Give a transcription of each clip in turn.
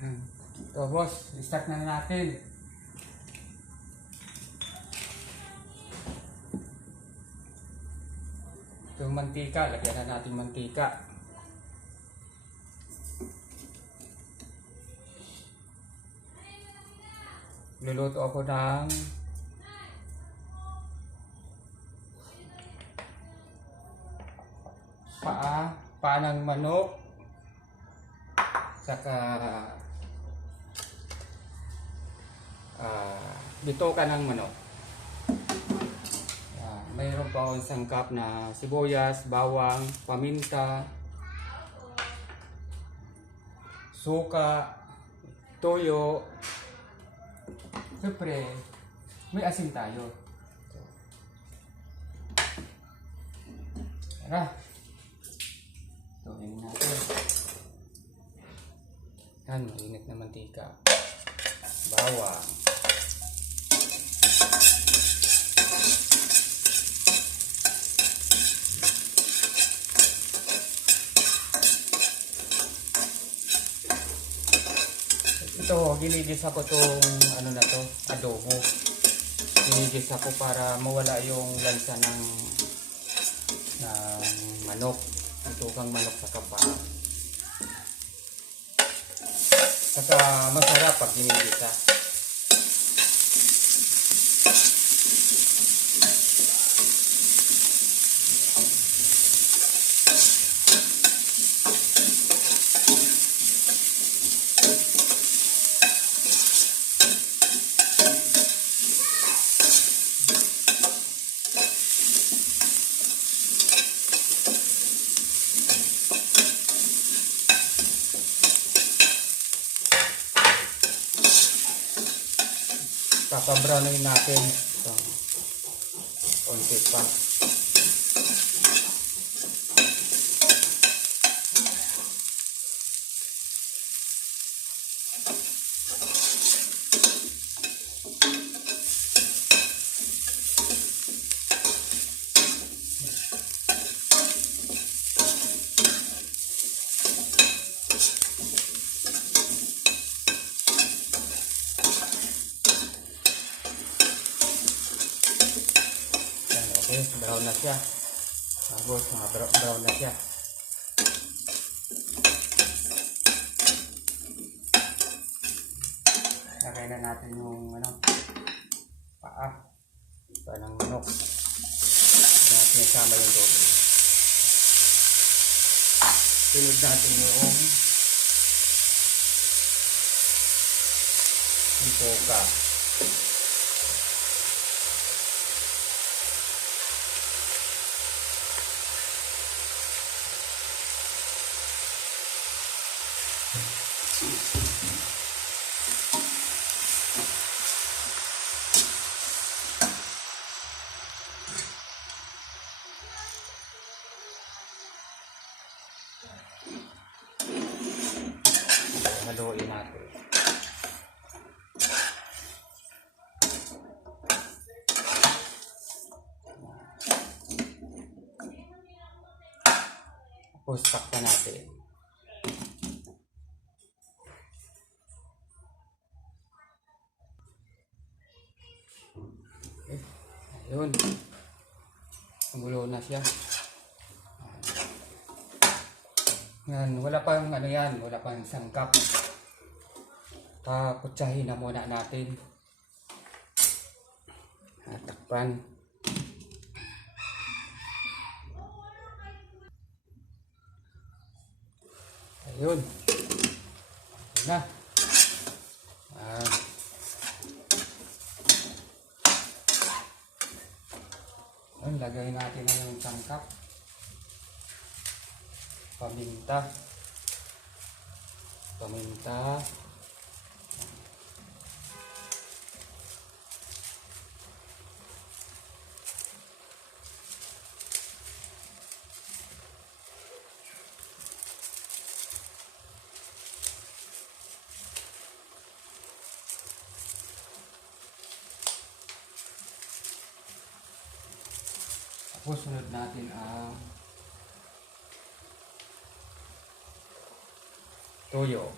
So boss, start na natin. Ito yung mantika, lagyan na natin mantika. Luluto ako ng paa ng manok, saka bitoka ng manok. Mayroon pa akong isang cup na sibuyas, bawang, paminta, suka, toyo. Siyempre, may asin tayo. Tara. Tuhin natin. Yan, mainit na mantika. Bawang. Ito, ginigisa ko tong ano na to, adobo. Ginigisa ko para mawala yung lansa ng manok. Ang tukang manok sa kapa. Saka masarap pag ginigisa. Papabrownin natin ito. Konti pa. Okay, brown na siya. Tapos brown na siya. Lagay na natin yung paa ng manok. Natin isama yung dobo. Sunod natin yung bitoka. Haluin natin. Tapos takpan natin. Okay. Ayun. Gulo na siya. Yan, wala pang wala pang sangkap. Pakutsahin na muna natin. Takpan. Ayun. Ayun na. Ayun, lagay natin ng sangkap. Paminta. Tapos sunod natin ang toyo.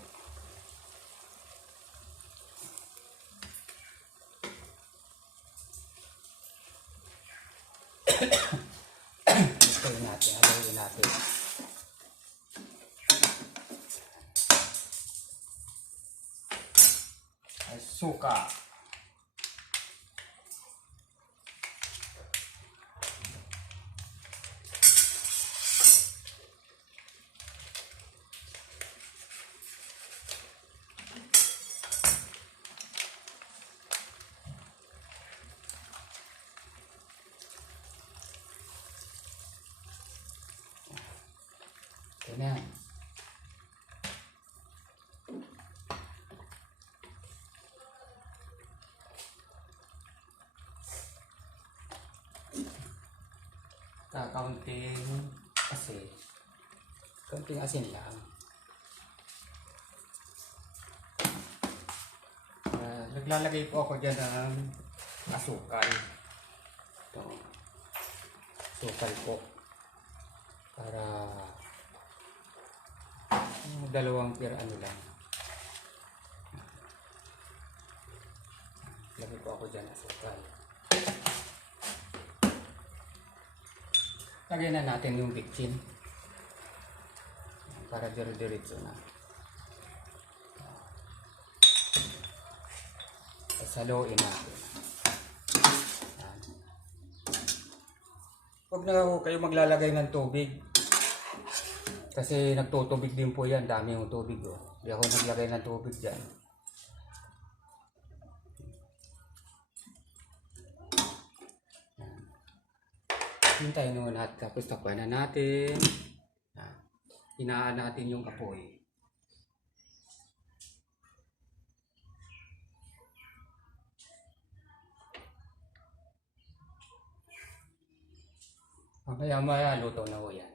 natin. Suka. Ito na. Kakaunting asin. Kaunting asin lang. Naglalagay po ako dyan ng asukal. Ito. Asukal po. Para dalawang ano lang. Lagay po ako dyan asukal. Lagyan na natin yung bitchin para dire-diretso na. Saluin natin. Huwag na kayo maglalagay ng tubig kasi nagtutubig din po yan. Dami yung tubig. Hindi ako naglagay ng tubig dyan. Hintayin muna natin, tapos takpan na natin. Hinaan natin yung apoy. Mamaya luto na ho yan.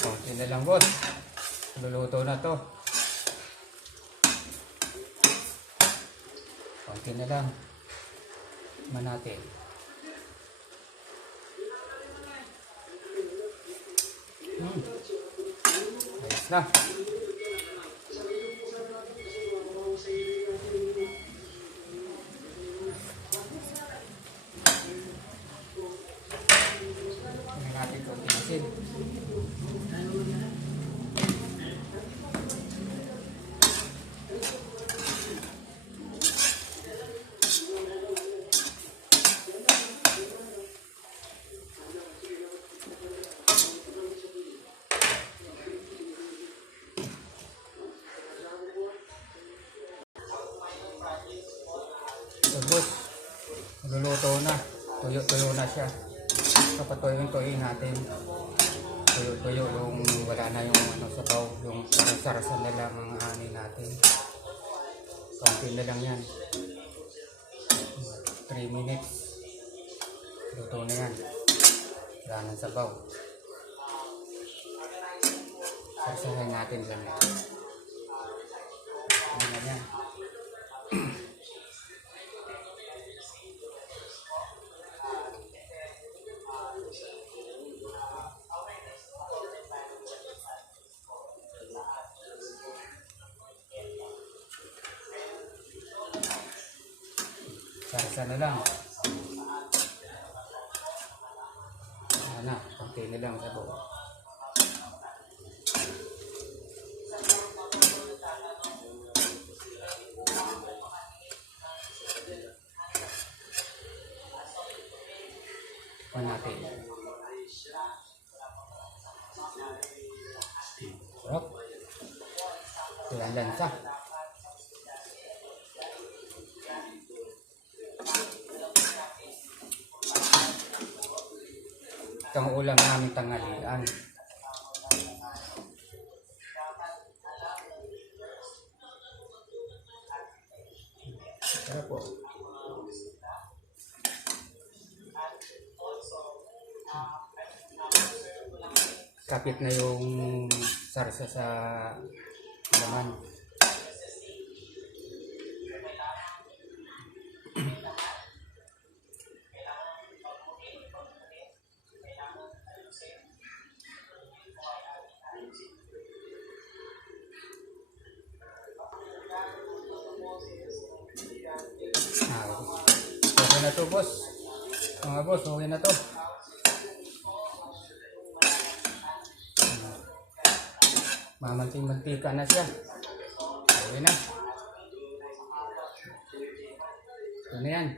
Konti na lang boss. Luluto na to. Konti na lang. Tikman natin. Ayos na. Tingnan natin konti asin. Tapos, luluto na. Tuyo-tuyo na siya. Kapatuyo-tuyo natin. Tuyo-tuyo yung wala na yung sabaw. Yung sarasan na lang ang ani natin. Konti na lang yan. 3 minutes. Luto na yan. Wala nang sabaw. Sarasahin natin lang. Ano na yan. Sarsa na lang. Ano, konti na lang sa buo. Kuha natin. Sarap. Tulang lansa. Itong ulam namin tanghalian. Sarap po. Kapit na yung sarsa sa laman. Okay na to, boss. Mga boss, okay na to. Mamanting-mantika na siya. Okay na. Ano yan?